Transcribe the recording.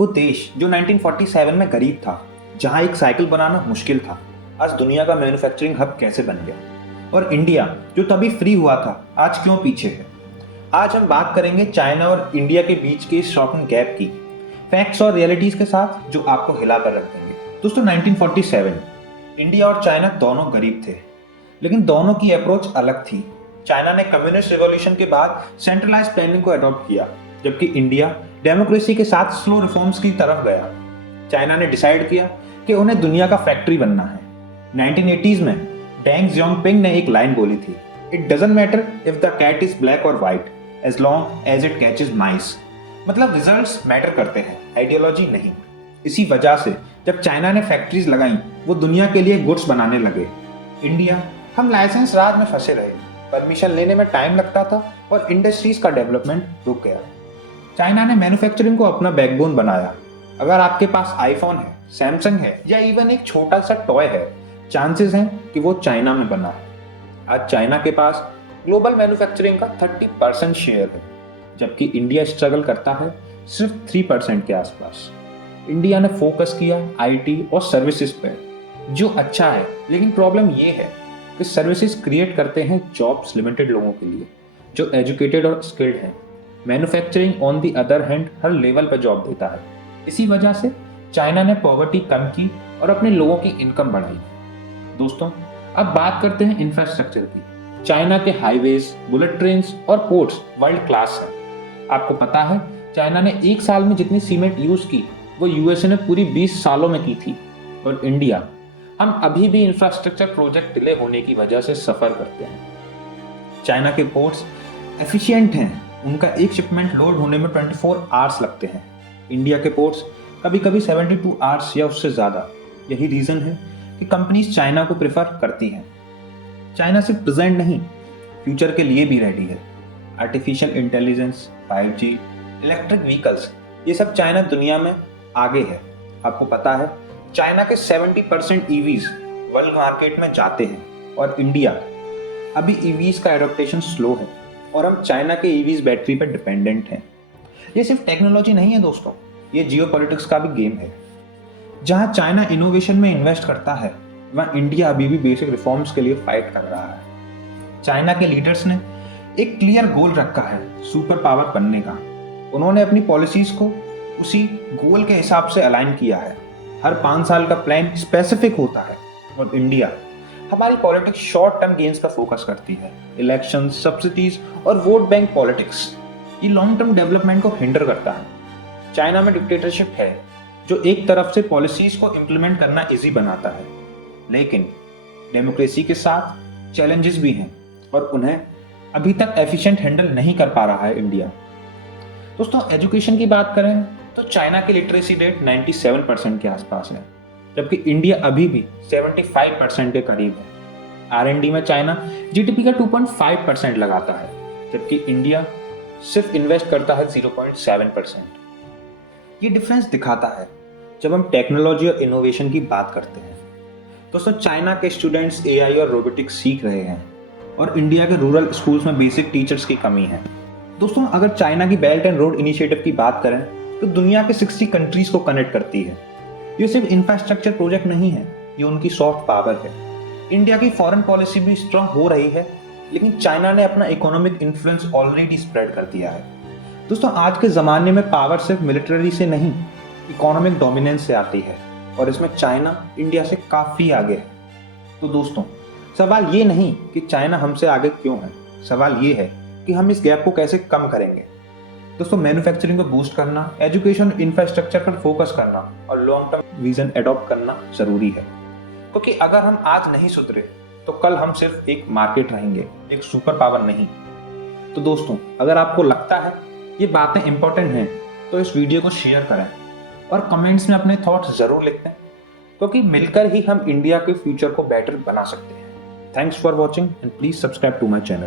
वो देश जो 1947 में गरीब था, जहां एक साइकिल बनाना मुश्किल था, आज दुनिया का मैन्युफैक्चरिंग हब कैसे बन गया। और इंडिया जो तभी फ्री हुआ था, आज क्यों पीछे है। आज हम बात करेंगे चाइना और इंडिया के बीच के इस शॉकिंग गैप की, फैक्ट्स और रियलिटीज के साथ जो आपको हिला कर रख देंगे। दोस्तों 1947 इंडिया और चाइना दोनों गरीब थे, लेकिन दोनों की अप्रोच अलग थी। चाइना ने कम्युनिस्ट रिवॉल्यूशन के बाद सेंट्रलाइज्ड प्लानिंग को अडॉप्ट किया, जबकि इंडिया डेमोक्रेसी के साथ स्लो रिफॉर्म्स की तरफ गया। चाइना ने डिसाइड किया कि उन्हें दुनिया का फैक्ट्री बनना है। 1980s में डेंग जियांगपिंग ने एक लाइन बोली थी, it doesn't matter if the cat is black or white as long as it catches mice. मतलब रिजल्ट्स मैटर करते हैं, आइडियोलॉजी नहीं। इसी वजह से जब चाइना ने फैक्ट्रीज लगाई, वो दुनिया के लिए गुड्स बनाने लगे। इंडिया, हम लाइसेंस राज में फंसे रहे, परमिशन लेने में टाइम लगता था और इंडस्ट्रीज का डेवलपमेंट रुक गया। चाइना ने मैन्युफैक्चरिंग को अपना बैकबोन बनाया। अगर आपके पास आईफोन है, सैमसंग है या इवन एक छोटा सा टॉय है, चांसेस हैं कि वो चाइना में बना है। आज चाइना के पास ग्लोबल मैन्युफैक्चरिंग का 30% शेयर है, जबकि इंडिया स्ट्रगल करता है सिर्फ 3% के आसपास। इंडिया ने फोकस किया आईटी और सर्विसेज पे, जो अच्छा है, लेकिन प्रॉब्लम ये है कि सर्विसेज क्रिएट करते हैं जॉब्स लिमिटेड लोगों के लिए जो एजुकेटेड और स्किल्ड हैं। Manufacturing on the other hand her level पर जॉब देता है। इसी वजह से चाइना ने पॉवर्टी कम की और अपने लोगों की इनकम बढ़ाई। दोस्तों, अब बात करते हैं इंफ्रास्ट्रक्चर की। चाइना के हाईवेज, बुलेट ट्रेन और पोर्ट्स वर्ल्ड क्लास हैं। आपको पता है चाइना ने एक साल में जितनी सीमेंट यूज की, वो यूएसए ने पूरी 20 सालों में की थी। और इंडिया, हम अभी भी इंफ्रास्ट्रक्चर प्रोजेक्ट डिले होने की वजह से सफर करते हैं। चाइना के पोर्ट्स एफिशिएंट हैं, उनका एक शिपमेंट लोड होने में 24 आवर्स लगते हैं। इंडिया के पोर्ट्स कभी कभी 72 आवर्स या उससे ज़्यादा। यही रीज़न है कि कंपनीज चाइना को प्रेफर करती हैं। चाइना सिर्फ प्रेजेंट नहीं, फ्यूचर के लिए भी रेडी है। Artificial intelligence, 5G, electric vehicles, ये सब चाइना दुनिया में आगे है। आपको पता है चाइना के 70% ईवीज वर्ल्ड मार्केट में जाते हैं और इंडिया अभी ईवीज का एडॉप्टेशन स्लो है और हम चाइना के ईवीज बैटरी पर डिपेंडेंट हैं। ये सिर्फ टेक्नोलॉजी नहीं है दोस्तों, ये जियोपॉलिटिक्स का भी गेम है। जहां चाइना इनोवेशन में इन्वेस्ट करता है, वहां इंडिया अभी भी बेसिक रिफॉर्म्स के लिए फाइट कर रहा है। चाइना के लीडर्स ने एक क्लियर गोल रखा है, सुपर पावर बनने का। उन्होंने अपनी पॉलिसीज को उसी गोल के हिसाब से अलाइन किया है। हर 5 साल का प्लान स्पेसिफिक होता है। और इंडिया, हमारी पॉलिटिक्स शॉर्ट टर्म गेन्स पर फोकस करती है। इलेक्शन, सब्सिडीज और वोट बैंक पॉलिटिक्स, ये लॉन्ग टर्म डेवलपमेंट को हिंडर करता है। चाइना में डिक्टेटरशिप है, जो एक तरफ से पॉलिसीज को इम्प्लीमेंट करना इजी बनाता है, लेकिन डेमोक्रेसी के साथ चैलेंजेस भी हैं और उन्हें अभी तक एफिशिएंट हैंडल नहीं कर पा रहा है इंडिया। दोस्तों, एजुकेशन की बात करें तो चाइना की लिटरेसी रेट 97% के आसपास है, जबकि इंडिया अभी भी 75% के करीब है। R&D में चाइना जीडीपी का 2.5% लगाता है, जबकि इंडिया सिर्फ इन्वेस्ट करता है 0.7%। ये डिफरेंस दिखाता है जब हम टेक्नोलॉजी और इनोवेशन की बात करते हैं। दोस्तों, चाइना के स्टूडेंट्स AI और रोबोटिक्स सीख रहे हैं और इंडिया के रूरल स्कूल्स में बेसिक टीचर्स की कमी है। दोस्तों, अगर चाइना की बेल्ट एंड रोड इनिशिएटिव की बात करें तो दुनिया के 60 कंट्रीज को कनेक्ट करती है। ये सिर्फ इंफ्रास्ट्रक्चर प्रोजेक्ट नहीं है, ये उनकी सॉफ्ट पावर है। इंडिया की फॉरेन पॉलिसी भी स्ट्रांग हो रही है, लेकिन चाइना ने अपना इकोनॉमिक इन्फ्लुएंस ऑलरेडी स्प्रेड कर दिया है। दोस्तों, आज के ज़माने में पावर सिर्फ मिलिट्री से नहीं, इकोनॉमिक डोमिनेंस से आती है और इसमें चाइना इंडिया से काफ़ी आगे है। तो दोस्तों, सवाल ये नहीं कि चाइना हमसे आगे क्यों है, सवाल ये है कि हम इस गैप को कैसे कम करेंगे। दोस्तों, मैन्युफैक्चरिंग को बूस्ट करना, एजुकेशन, इंफ्रास्ट्रक्चर पर फोकस करना और लॉन्ग टर्म विजन एडॉप्ट करना जरूरी है, क्योंकि अगर हम आज नहीं सुधरे तो कल हम सिर्फ एक मार्केट रहेंगे, एक सुपर पावर नहीं। तो दोस्तों, अगर आपको लगता है ये बातें इंपॉर्टेंट हैं तो इस वीडियो को शेयर करें और कमेंट्स में अपने थॉट्स जरूर लिखते हैं, क्योंकि मिलकर ही हम इंडिया के फ्यूचर को बेटर बना सकते हैं। Thanks for watching and please subscribe to my channel.